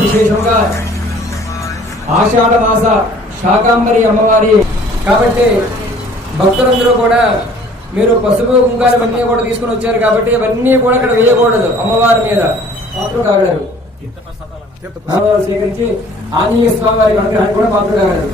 విశేషంగా ఆషాఢ మాస శాకాంబరి అమ్మవారి కాబట్టి భక్తులందరూ కూడా మీరు పసుపు కుంకాలు ఇవన్నీ కూడా తీసుకుని వచ్చారు కాబట్టి ఇవన్నీ కూడా ఇక్కడ వేయకూడదు. అమ్మవారి మీద పాత్రుడు కాగలరు స్వీకరించి ఆంజనేయ స్వామి వారి అనుగ్రహానికి కూడా పాత్రుడు కాగలరు.